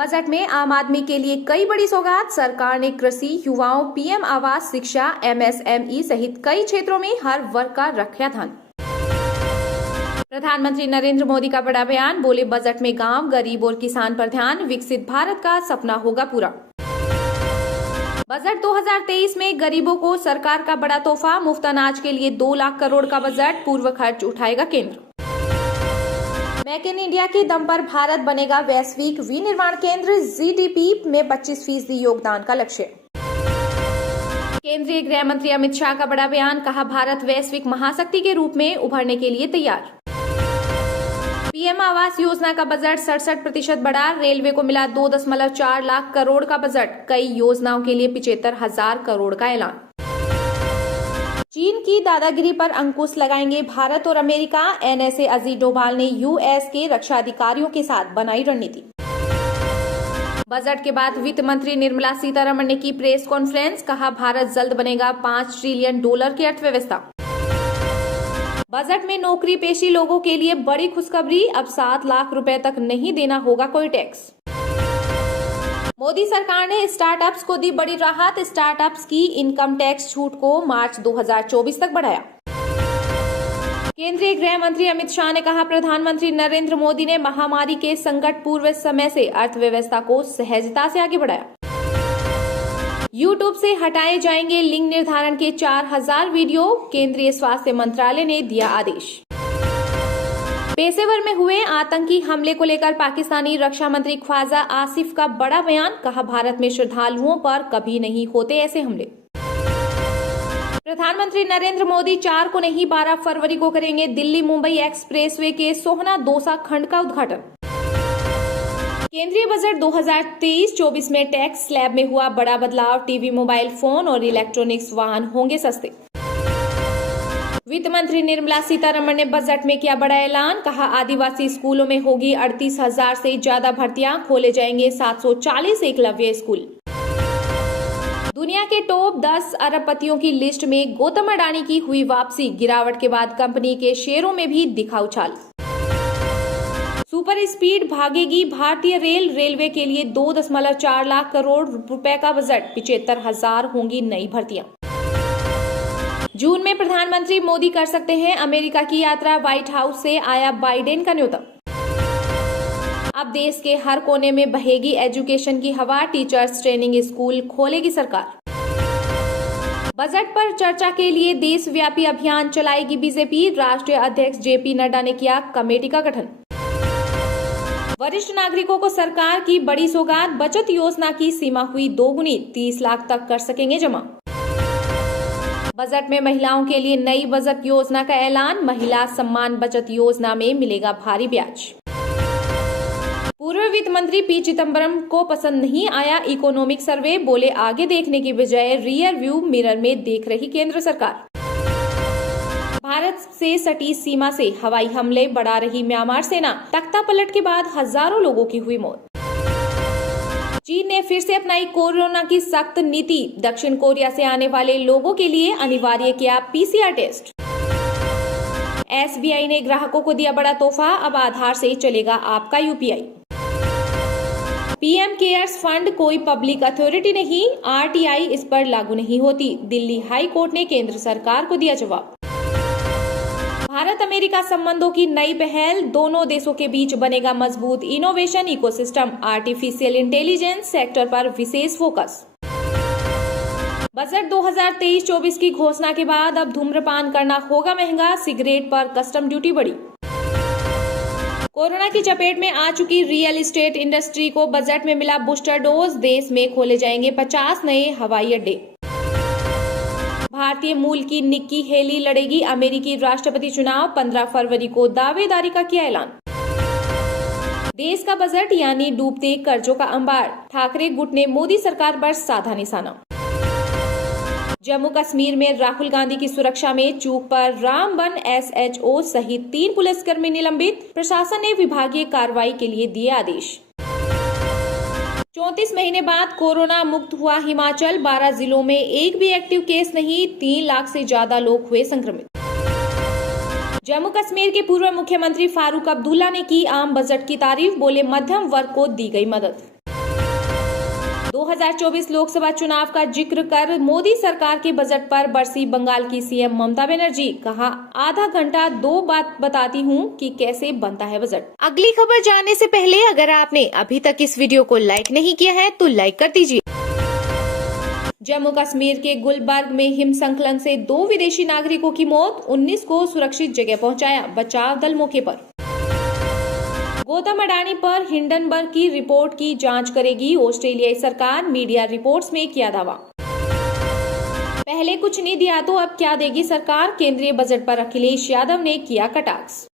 Budget में आम आदमी के लिए कई बड़ी सौगात। सरकार ने कृषि, युवाओं, पीएम आवास, शिक्षा, एमएसएमई सहित कई क्षेत्रों में हर वर्ग का रखा ध्यान। प्रधानमंत्री नरेंद्र मोदी का बड़ा बयान, बोले बजट में गांव, गरीब और किसान पर ध्यान, विकसित भारत का सपना होगा पूरा। बजट 2023 में गरीबों को सरकार का बड़ा तोहफा, मुफ्त अनाज के लिए 2 लाख करोड़ का बजट, पूर्व खर्च उठाएगा केंद्र। मेक इन इंडिया के दम पर भारत बनेगा वैश्विक विनिर्माण केंद्र, जीडीपी में 25% योगदान का लक्ष्य। केंद्रीय गृह मंत्री अमित शाह का बड़ा बयान, कहा भारत वैश्विक महाशक्ति के रूप में उभरने के लिए तैयार। पीएम आवास योजना का बजट 67% बढ़ा, रेलवे को मिला 2.4 लाख करोड़ का बजट, कई योजनाओं के लिए 75,000 करोड़ का ऐलान। चीन की दादागिरी पर अंकुश लगाएंगे भारत और अमेरिका, एनएसए अजीत डोभाल ने यूएस के रक्षा अधिकारियों के साथ बनाई रणनीति। बजट के बाद वित्त मंत्री निर्मला सीतारमण ने की प्रेस कॉन्फ्रेंस, कहा भारत जल्द बनेगा $5 ट्रिलियन की अर्थव्यवस्था। बजट में नौकरी पेशी लोगों के लिए बड़ी खुशखबरी, अब 7 लाख रुपए तक नहीं देना होगा कोई टैक्स। मोदी सरकार ने स्टार्टअप्स को दी बड़ी राहत, स्टार्टअप्स की इनकम टैक्स छूट को मार्च 2024 तक बढ़ाया। केंद्रीय गृह मंत्री अमित शाह ने कहा प्रधानमंत्री नरेंद्र मोदी ने महामारी के संकट पूर्व समय से अर्थव्यवस्था को सहजता से आगे बढ़ाया। यूट्यूब से हटाए जाएंगे लिंग निर्धारण के 4000 वीडियो, केंद्रीय स्वास्थ्य मंत्रालय ने दिया आदेश। पेशेवर में हुए आतंकी हमले को लेकर पाकिस्तानी रक्षा मंत्री ख्वाजा आसिफ का बड़ा बयान, कहा भारत में श्रद्धालुओं पर कभी नहीं होते ऐसे हमले। प्रधानमंत्री नरेंद्र मोदी 4 को नहीं 12 फरवरी को करेंगे दिल्ली मुंबई एक्सप्रेसवे के सोहना दौसा खंड का उद्घाटन। केंद्रीय बजट 2023-24 में टैक्स स्लैब में हुआ बड़ा बदलाव, टीवी, मोबाइल फोन और इलेक्ट्रॉनिक्स वाहन होंगे सस्ते। वित्त मंत्री निर्मला सीतारमण ने बजट में किया बड़ा ऐलान, कहा आदिवासी स्कूलों में होगी 38,000 से ज्यादा भर्तियां, खोले जाएंगे 740 एकलव्य स्कूल। दुनिया के टॉप 10 अरबपतियों की लिस्ट में गौतम अडानी की हुई वापसी, गिरावट के बाद कंपनी के शेयरों में भी दिखा उछाल। सुपर स्पीड भागेगी भारतीय रेल, रेलवे के लिए 2.4 लाख करोड़ रुपए का बजट, 75,000 होंगी नई भर्तियां। जून में प्रधानमंत्री मोदी कर सकते हैं अमेरिका की यात्रा, व्हाइट हाउस से आया बाइडेन का न्योता। अब देश के हर कोने में बहेगी एजुकेशन की हवा, टीचर्स ट्रेनिंग स्कूल खोलेगी सरकार। बजट पर चर्चा के लिए देशव्यापी अभियान चलाएगी बीजेपी, राष्ट्रीय अध्यक्ष जेपी नड्डा ने किया कमेटी का गठन। वरिष्ठ नागरिकों को सरकार की बड़ी सौगात, बचत योजना की सीमा हुई 2 गुनी, 30 लाख तक कर सकेंगे जमा। बजट में महिलाओं के लिए नई बचत योजना का ऐलान, महिला सम्मान बचत योजना में मिलेगा भारी ब्याज। पूर्व वित्त मंत्री पी चिदंबरम को पसंद नहीं आया इकोनॉमिक सर्वे, बोले आगे देखने की बजाय रियर व्यू मिरर में देख रही केंद्र सरकार। भारत से सटी सीमा से हवाई हमले बढ़ा रही म्यांमार सेना, तख्ता पलट के बाद हजारों लोगों की हुई मौत। चीन ने फिर से अपनाई कोरोना की सख्त नीति, दक्षिण कोरिया से आने वाले लोगों के लिए अनिवार्य किया पीसीआर टेस्ट। एसबीआई ने ग्राहकों को दिया बड़ा तोहफा, अब आधार से चलेगा आपका यूपीआई। पीएम केयर्स फंड कोई पब्लिक अथॉरिटी नहीं, आरटीआई इस पर लागू नहीं होती, दिल्ली हाई कोर्ट ने केंद्र सरकार को दिया जवाब। भारत अमेरिका संबंधों की नई पहल, दोनों देशों के बीच बनेगा मजबूत innovation ecosystem, artificial intelligence sector पर विशेष फोकस। बजट 2023-24 की घोषणा के बाद अब धूम्रपान करना होगा महंगा, सिगरेट पर कस्टम ड्यूटी बढ़ी। कोरोना की चपेट में आ चुकी रियल एस्टेट इंडस्ट्री को बजट में मिला बूस्टर डोज, देश में खोले जाएंगे 50 नए हवाई अड्डे। भारतीय मूल की निक्की हेली लड़ेगी अमेरिकी राष्ट्रपति चुनाव, 15 फरवरी को दावेदारी का किया ऐलान। देश का बजट यानी डूबते कर्जों का अंबार, ठाकरे गुट ने मोदी सरकार पर साधा निशाना। जम्मू कश्मीर में राहुल गांधी की सुरक्षा में चूक पर रामबन एसएचओ सहित 3 पुलिसकर्मी निलंबित, प्रशासन ने विभागीय कार्रवाई के लिए दिए आदेश। 34 महीने बाद कोरोना मुक्त हुआ हिमाचल, 12 जिलों में एक भी एक्टिव केस नहीं, 3 लाख से ज्यादा लोग हुए संक्रमित। जम्मू कश्मीर के पूर्व मुख्यमंत्री फारूक अब्दुल्ला ने की आम बजट की तारीफ, बोले मध्यम वर्ग को दी गई मदद। 2024 लोकसभा चुनाव का जिक्र कर मोदी सरकार के बजट पर बरसी बंगाल की सीएम ममता बनर्जी। कहा, आधा घंटा 2 बात बताती हूँ कि कैसे बनता है बजट। अगली खबर जानने से पहले अगर आपने अभी तक इस वीडियो को लाइक नहीं किया है तो लाइक कर दीजिए। जम्मू कश्मीर के गुलबर्ग में हिमस्खलन से 2 विदेशी नागरिकों की मौत, 19 को सुरक्षित जगह पहुंचाया, बचाव दल मौके पर। गौतम अडानी पर हिंडनबर्ग की रिपोर्ट की जांच करेगी ऑस्ट्रेलियाई सरकार, मीडिया रिपोर्ट्स में किया दावा। पहले कुछ नहीं दिया तो अब क्या देगी सरकार, केंद्रीय बजट पर अखिलेश यादव ने किया कटाक्ष।